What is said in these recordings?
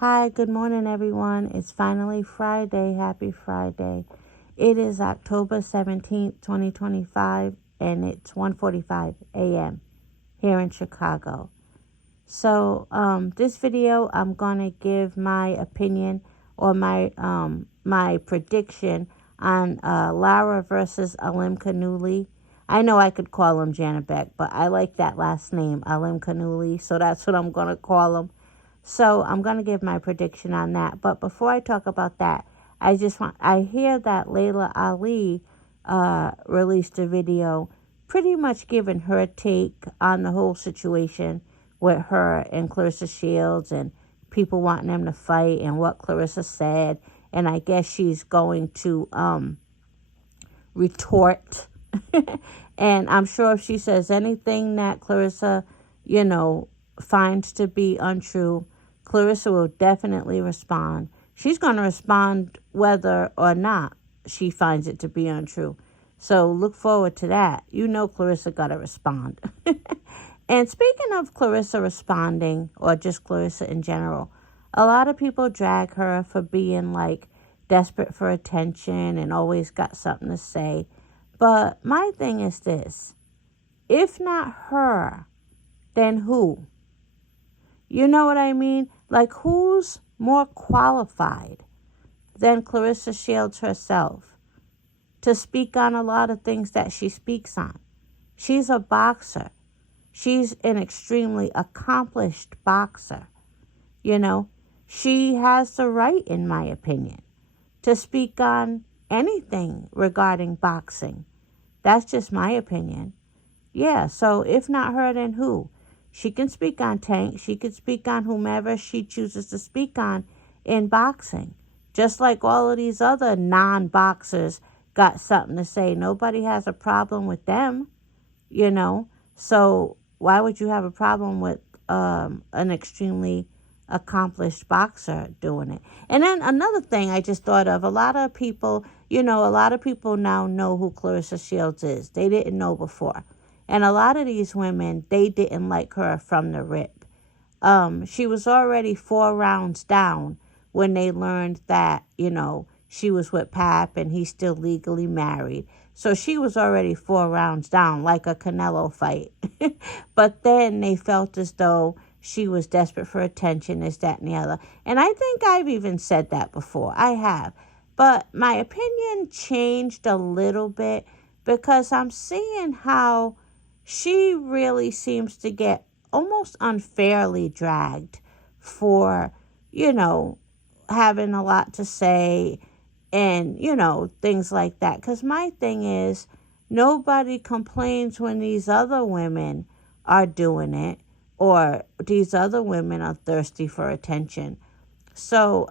Hi, good morning, everyone. It's finally Friday. Happy Friday. It is October 17th, 2025, and it's 1:45 a.m. here in Chicago. So, this video, I'm going to give my opinion or my prediction on Lara versus alimkanuly. I know I could call him Janet Beck, but I like that last name, alimkanuly, so that's what I'm going to call him. So I'm going to give my prediction on that. But before I talk about that, I hear that Layla Ali released a video pretty much giving her take on the whole situation with her and Clarissa Shields and people wanting them to fight and what Clarissa said. And I guess she's going to retort. And I'm sure if she says anything that Clarissa, finds to be untrue, Clarissa will definitely respond. She's going to respond whether or not she finds it to be untrue. So look forward to that. Clarissa got to respond. And speaking of Clarissa responding, or just Clarissa in general, a lot of people drag her for being desperate for attention and always got something to say. But my thing is this: if not her, then who? You know what I mean? Who's more qualified than Clarissa Shields herself to speak on a lot of things that she speaks on? She's a boxer. She's an extremely accomplished boxer. She has the right, in my opinion, to speak on anything regarding boxing. That's just my opinion. Yeah, so if not her, then who? She can speak on Tank. She could speak on whomever she chooses to speak on in boxing. Just like all of these other non-boxers got something to say. Nobody has a problem with them, So why would you have a problem with an extremely accomplished boxer doing it? And then another thing I just thought of, a lot of people now know who Clarissa Shields is. They didn't know before. And a lot of these women, they didn't like her from the rip. She was already 4 rounds down when they learned that, she was with Pap and he's still legally married. So she was already 4 rounds down, like a Canelo fight. But then they felt as though she was desperate for attention, this, that, and the other. And I think I've even said that before. I have. But my opinion changed a little bit because I'm seeing how she really seems to get almost unfairly dragged for, having a lot to say and, things like that. Because my thing is, nobody complains when these other women are doing it or these other women are thirsty for attention. So,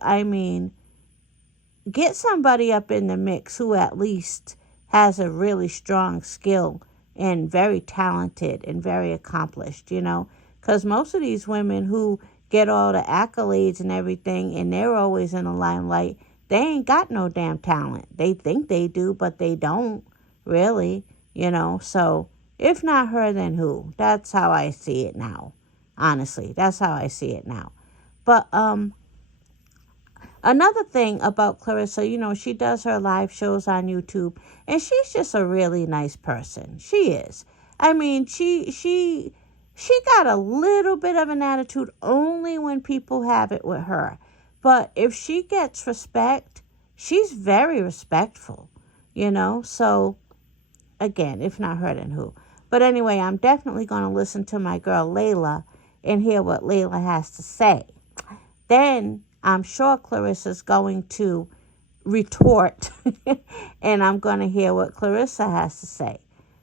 get somebody up in the mix who at least has a really strong skill and very talented and very accomplished, because most of these women who get all the accolades and everything and they're always in the limelight, they ain't got no damn talent. They think they do, but they don't really, So if not her, then who? That's how I see it now. Honestly, that's how I see it now. But another thing about Clarissa, she does her live shows on YouTube, and she's just a really nice person. She is. She got a little bit of an attitude only when people have it with her. But if she gets respect, she's very respectful, So, again, if not her, then who? But anyway, I'm definitely going to listen to my girl Layla and hear what Layla has to say. Then I'm sure Clarissa's going to retort and I'm going to hear what Clarissa has to say.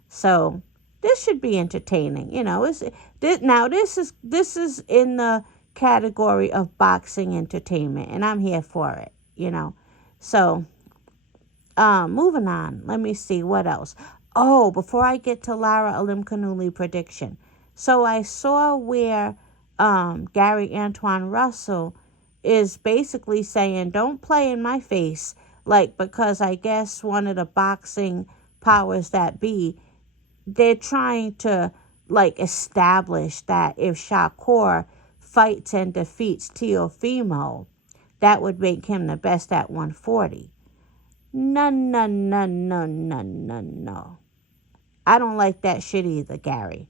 So this should be entertaining. This is in the category of boxing entertainment and I'm here for it, So moving on. Let me see what else. Oh, before I get to Lara alimkanuly prediction. So I saw where Gary Antoine Russell is basically saying, don't play in my face, because I guess one of the boxing powers that be, they're trying to, establish that if Shakur fights and defeats Teofimo, that would make him the best at 140. No, no, no, no, no, no, no. I don't like that shit either, Gary.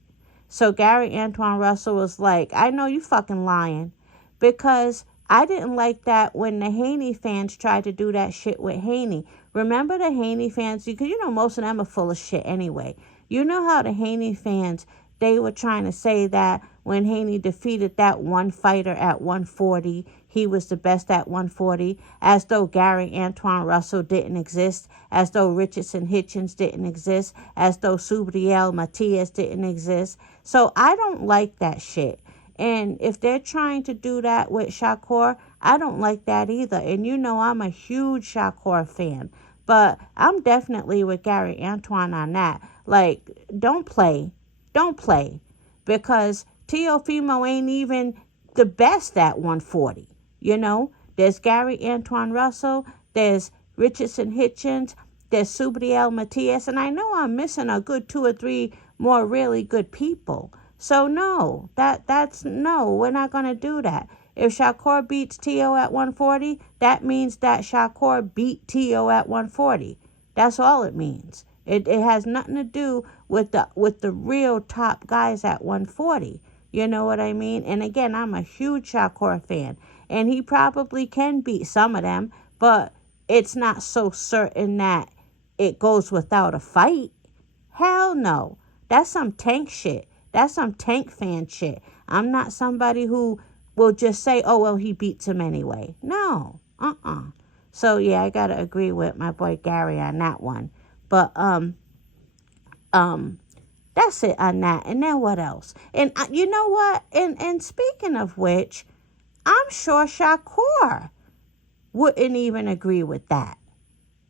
So Gary Antoine Russell was like, I know you fucking lying. Because I didn't like that when the Haney fans tried to do that shit with Haney. Remember the Haney fans? Because you know most of them are full of shit anyway. You know how the Haney fans, they were trying to say that when Haney defeated that one fighter at 140, he was the best at 140, as though Gary Antoine Russell didn't exist, as though Richardson Hitchens didn't exist, as though Subriel Matias didn't exist. So I don't like that shit. And if they're trying to do that with Shakur, I don't like that either. And you know I'm a huge Shakur fan. But I'm definitely with Gary Antoine on that. Like, don't play. Don't play. Because Teofimo ain't even the best at 140. You know? There's Gary Antoine Russell. There's Richardson Hitchens. There's Subriel Matias. And I know I'm missing a good 2 or 3 more really good people. So no, that's no, we're not going to do that. If Shakur beats Teo at 140, that means that Shakur beat Teo at 140. That's all it means. It has nothing to do with the real top guys at 140. You know what I mean? And again, I'm a huge Shakur fan, and he probably can beat some of them, but it's not so certain that it goes without a fight. Hell no. That's some Tank shit. That's some Tank fan shit. I'm not somebody who will just say, oh, well, he beats him anyway. No. So, yeah, I got to agree with my boy Gary on that one. But, that's it on that. And then what else? And you know what? And speaking of which, I'm sure Shakur wouldn't even agree with that.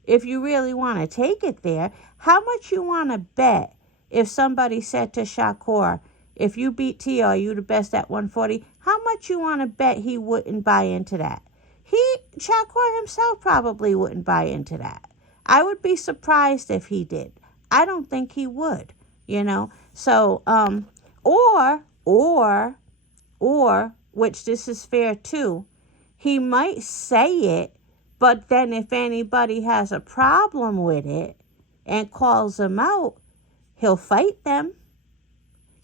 If you really want to take it there, how much you want to bet if somebody said to Shakur, if you beat Tio, are you the best at 140? How much you want to bet he wouldn't buy into that? Shakur himself probably wouldn't buy into that. I would be surprised if he did. I don't think he would, you know. So, or, which this is fair too, he might say it, but then if anybody has a problem with it and calls him out, he'll fight them.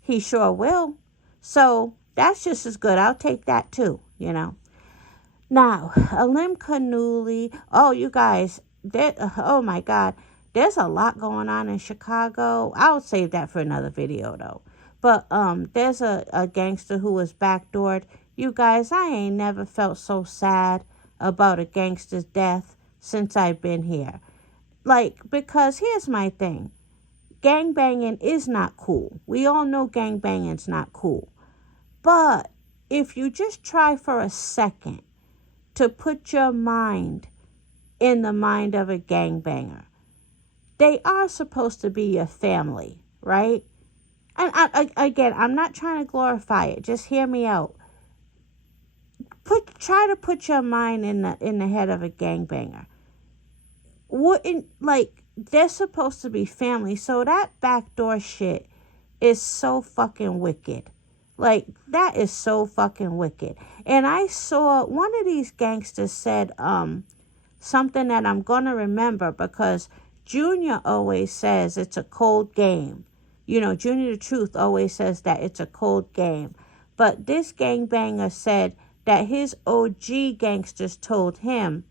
He sure will. So that's just as good. I'll take that too, you know. Now, alimkanuly. Oh, you guys, oh my God. There's a lot going on in Chicago. I'll save that for another video though. But there's a gangster who was backdoored. You guys, I ain't never felt so sad about a gangster's death since I've been here. Like, because here's my thing. Gangbanging is not cool. We all know gangbanging's not cool. But if you just try for a second to put your mind in the mind of a gangbanger, they are supposed to be your family, right? And again, I'm not trying to glorify it. Just hear me out. Try to put your mind in the head of a gangbanger. They're supposed to be family, so that backdoor shit is so fucking wicked. Like, that is so fucking wicked. And I saw one of these gangsters said something that I'm gonna remember, because Junior always says it's a cold game. You know, Junior the Truth always says that it's a cold game. But this gangbanger said that his OG gangsters told him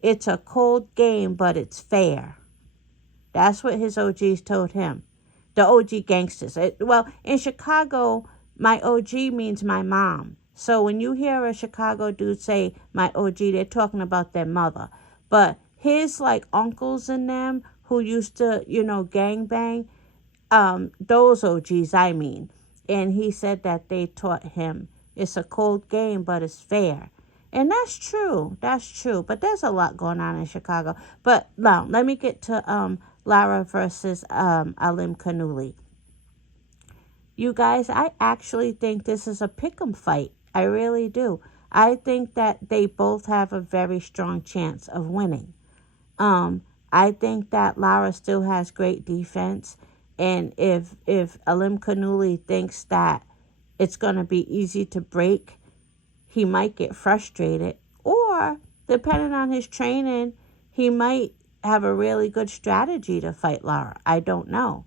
it's a cold game, but it's fair. That's what his OGs told him. The OG gangsters. Well, in Chicago, my OG means my mom. So when you hear a Chicago dude say my OG, they're talking about their mother. But his uncles and them who used to, gangbang, those OGs, I mean. And he said that they taught him it's a cold game, but it's fair. And that's true. That's true. But there's a lot going on in Chicago. But now, let me get to Lara versus alimkanuly. You guys, I actually think this is a pick'em fight. I really do. I think that they both have a very strong chance of winning. I think that Lara still has great defense. And if alimkanuly thinks that it's going to be easy to break, he might get frustrated, or depending on his training, he might have a really good strategy to fight Lara. I don't know.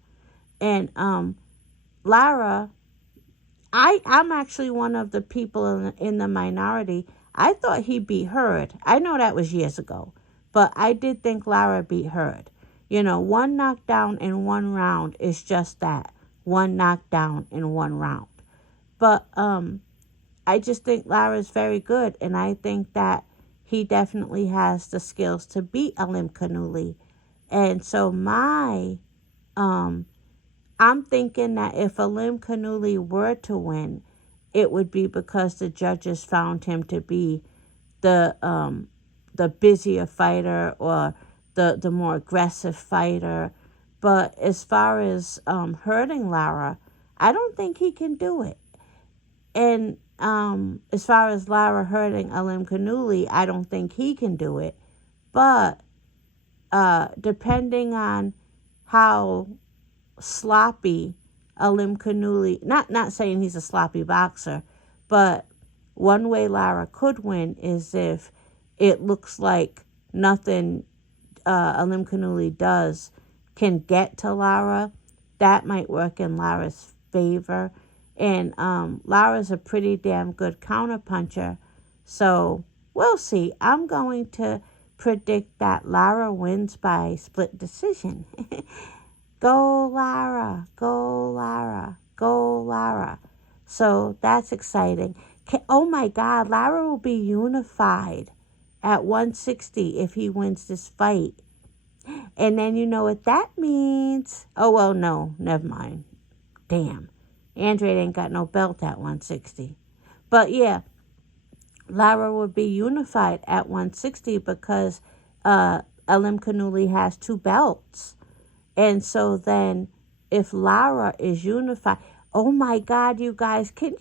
And Lara, I'm actually one of the people in the minority. I thought he beat Hurd. I know that was years ago, but I did think Lara beat Hurd. You know, one knockdown in one round is just that. One knockdown in one round. But I just think Lara's very good, and I think that he definitely has the skills to beat alimkanuly. And so I'm thinking that if alimkanuly were to win, it would be because the judges found him to be the busier fighter, or the more aggressive fighter. But as far as hurting Lara, I don't think he can do it. And as far as Lara hurting alimkanuly, I don't think he can do it. But depending on how sloppy alimkanuly, not saying he's a sloppy boxer, but one way Lara could win is if it looks like nothing alimkanuly does can get to Lara. That might work in Lara's favor. And Lara's a pretty damn good counterpuncher. So we'll see. I'm going to predict that Lara wins by split decision. Go Lara, go Lara, go Lara. So that's exciting. Oh my God, Lara will be unified at 160 if he wins this fight. And then you know what that means. Oh, well, no, never mind. Damn. Andre ain't got no belt at 160. But yeah, Lara would be unified at 160 because alimkanuly has 2 belts. And so then if Lara is unified, oh my God, you guys, can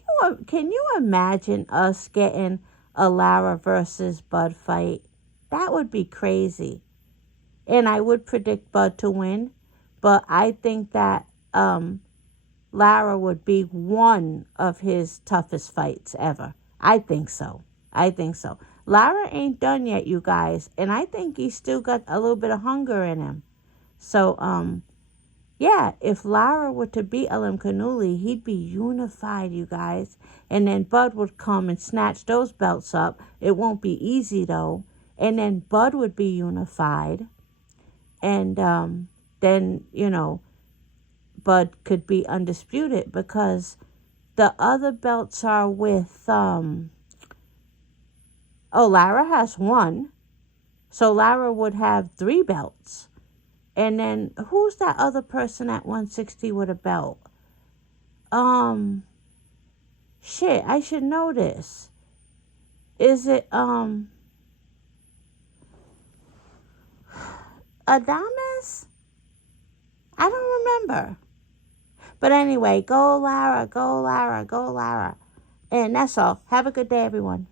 you imagine us getting a Lara versus Bud fight? That would be crazy. And I would predict Bud to win, but I think that Lara would be one of his toughest fights ever. I think so. Lara ain't done yet, you guys, and I think he's still got a little bit of hunger in him. So, yeah, if Lara were to beat alimkanuly, he'd be unified, you guys. And then Bud would come and snatch those belts up. It won't be easy, though. And then Bud would be unified. And then, you know, Bud could be undisputed because the other belts are with, Lara has 1. So Lara would have 3 belts. And then who's that other person at 160 with a belt? Shit, I should know this. Is it Adamas? I don't remember. But anyway, go Lara, go Lara, go Lara. And that's all. Have a good day, everyone.